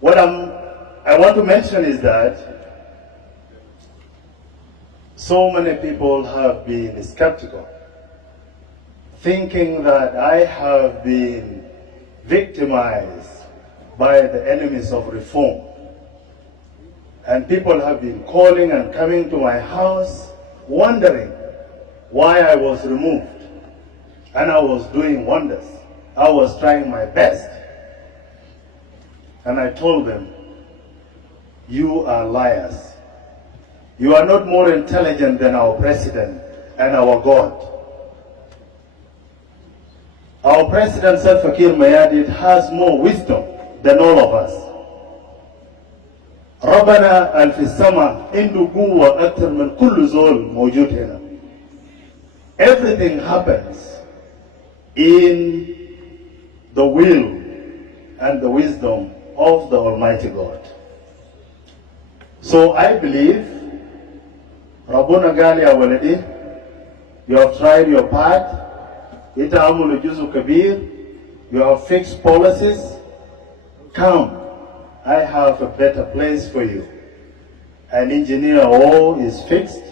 What I want to mention is that so many people have been skeptical, thinking that I have been victimized by the enemies of reform. And people have been calling and coming to my house wondering why I was removed. And I was doing wonders. I was trying my best. And I told them, you are liars. You are not more intelligent than our president and our God. Our President Salva Kiir Mayardit has more wisdom than all of us. ربنا الفي السماء عنده قوة أكثر من كل زول موجود هنا. Everything happens in the will and the wisdom of the Almighty God. So I believe, Rabbuna Gali Awaladi, you have tried your part. Ita amulu juzu kabir. You have fixed policies. Come, I have a better place for you. And Engineer O is fixed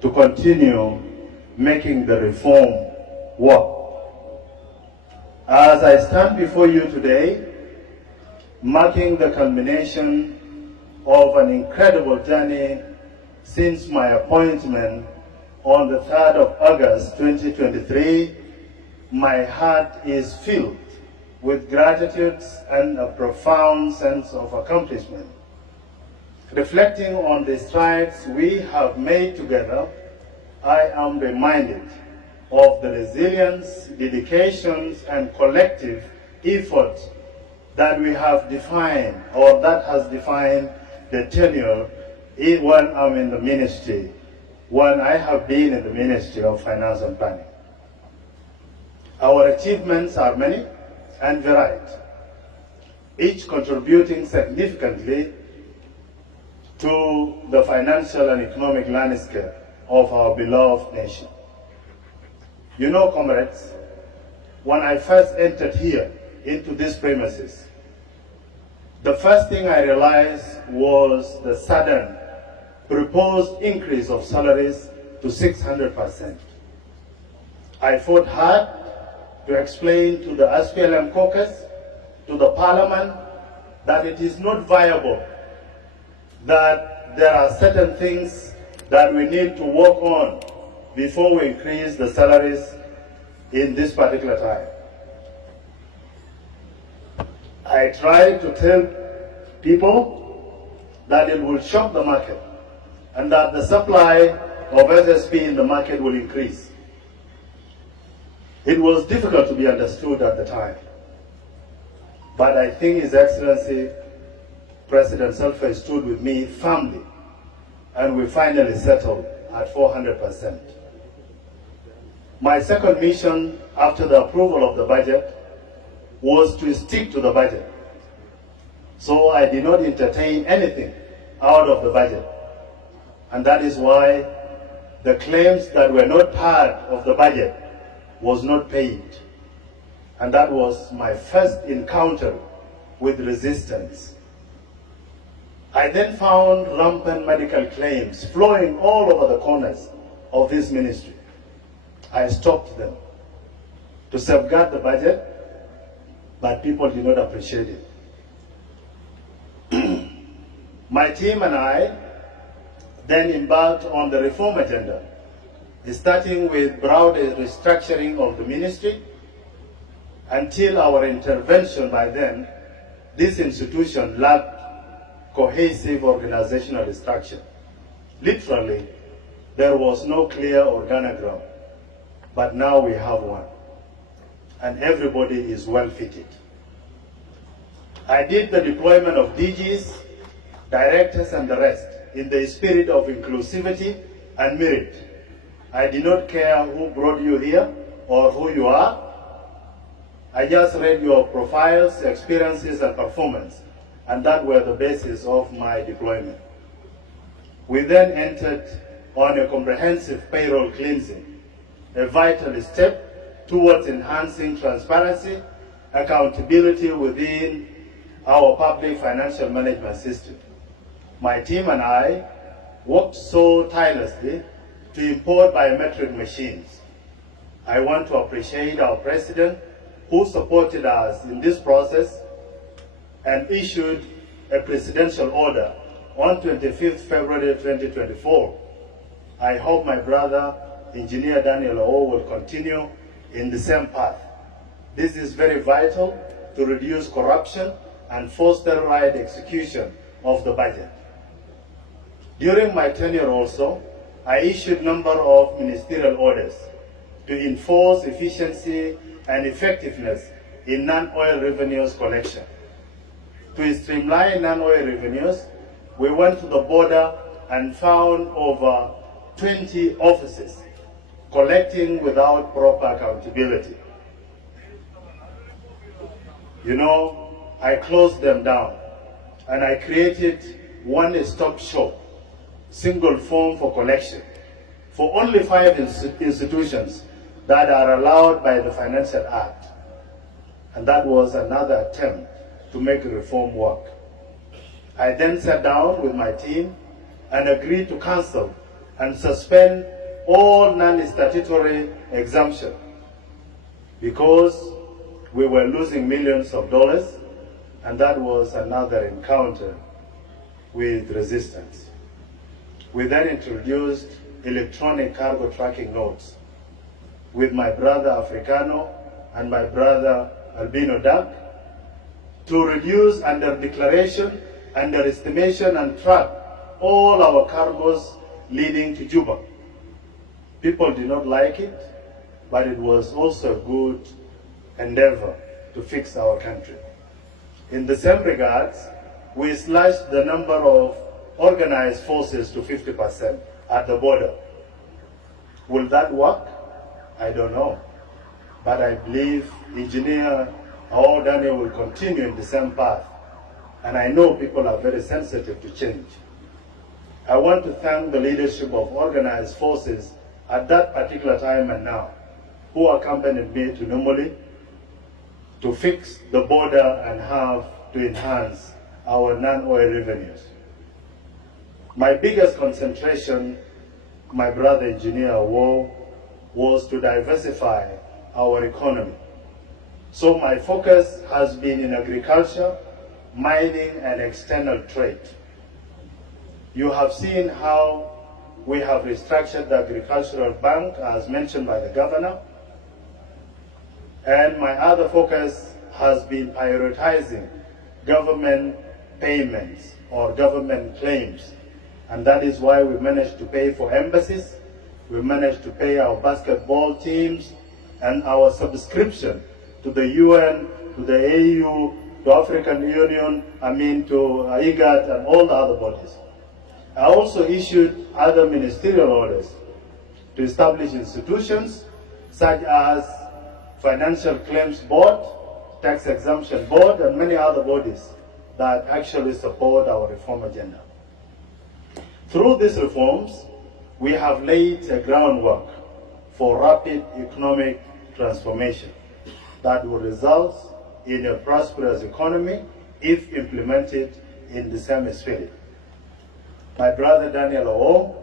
to continue making the reform work. As I stand before you today, marking the culmination of an incredible journey since my appointment on the 3rd of August 2023, my heart is filled with gratitude and a profound sense of accomplishment. Reflecting on the strides we have made together, I am reminded of the resilience, dedications, and collective effort that we have defined, or that has defined the tenure when I'm in the ministry, when I have been in the Ministry of Finance and Planning. Our achievements are many and varied, each contributing significantly to the financial and economic landscape of our beloved nation. You know, comrades, when I first entered here into these premises, the first thing I realized was the sudden proposed increase of salaries to 600%. I fought hard to explain to the SPLM caucus, to the parliament, that it is not viable, that there are certain things that we need to work on before we increase the salaries in this particular time. I tried to tell people that it will shock the market and that the supply of SSP in the market will increase. It was difficult to be understood at the time, but I think His Excellency President Salva stood with me firmly, and we finally settled at 400%. My second mission after the approval of the budget was to stick to the budget. So I did not entertain anything out of the budget. And that is why the claims that were not part of the budget was not paid. And that was my first encounter with resistance. I then found rampant medical claims flowing all over the corners of this ministry. I stopped them to safeguard the budget, but people did not appreciate it. My team and I then embarked on the reform agenda, starting with broad restructuring of the ministry. Until our intervention by then, this institution lacked cohesive organizational structure. Literally, there was no clear organogram, but now we have one, and everybody is well fitted. I did the deployment of DGs, directors, and the rest in the spirit of inclusivity and merit. I did not care who brought you here or who you are. I just read your profiles, experiences, and performance, and that were the basis of my deployment. We then entered on a comprehensive payroll cleansing, a vital step towards enhancing transparency, accountability within our public financial management system. My team and I worked so tirelessly to import biometric machines. I want to appreciate our President who supported us in this process and issued a presidential order on 25th February 2024. I hope my brother, Engineer Daniel Awow, will continue in the same path. This is very vital to reduce corruption and foster right execution of the budget. During my tenure also, I issued a number of ministerial orders to enforce efficiency and effectiveness in non-oil revenues collection. To streamline non-oil revenues, we went to the border and found over 20 offices collecting without proper accountability. You know, I closed them down and I created one-stop shop, single form for collection for only 5 institutions that are allowed by the Financial Act. And that was another attempt to make reform work. I then sat down with my team and agreed to cancel and suspend all non-statutory exemption because we were losing millions of dollars, and that was another encounter with resistance. We then introduced electronic cargo tracking notes with my brother Africano and my brother Albino Duck to reduce under-declaration, underestimation, and track all our cargoes leading to Juba. People did not like it, but it was also a good endeavor to fix our country. In the same regards, we slashed the number of organized forces to 50% at the border. Will that work? I don't know. But I believe Engineer Awow Daniel will continue in the same path. And I know people are very sensitive to change. I want to thank the leadership of organized forces at that particular time and now, who accompanied me to Numuli to fix the border and have to enhance our non-oil revenues. My biggest concentration, my brother Engineer Awow, was to diversify our economy. So my focus has been in agriculture, mining, and external trade. You have seen how we have restructured the agricultural bank, as mentioned by the governor. And my other focus has been prioritizing government payments or government claims. And that is why we managed to pay for embassies, we managed to pay our basketball teams, and our subscription to the UN, to the AU, to African Union, to IGAD, and all the other bodies. I also issued other ministerial orders to establish institutions such as Financial Claims Board, Tax Exemption Board, and many other bodies that actually support our reform agenda. Through these reforms, we have laid a groundwork for rapid economic transformation that will result in a prosperous economy if implemented in the same spirit. My brother Daniel Awow,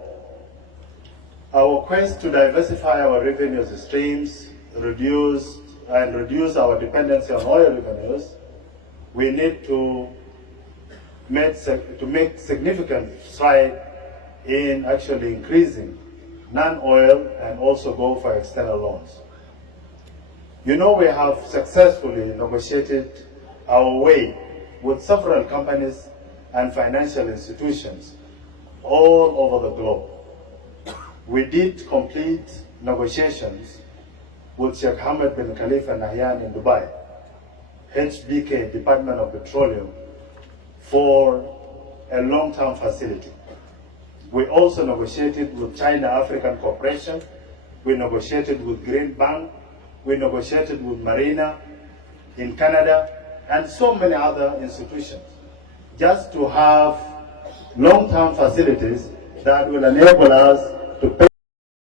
our quest to diversify our revenue streams, reduce our dependency on oil revenues, we need to make significant strides in actually increasing non-oil and also go for external loans. You know, we have successfully negotiated our way with several companies and financial institutions all over the globe. We did complete negotiations with Sheikh Hamad bin Khalifa Nahyan in Dubai, HBK, Department of Petroleum, for a long-term facility. We also negotiated with China African Corporation, we negotiated with Green Bank, we negotiated with Marina in Canada, and so many other institutions, just to have long-term facilities that will enable us to pay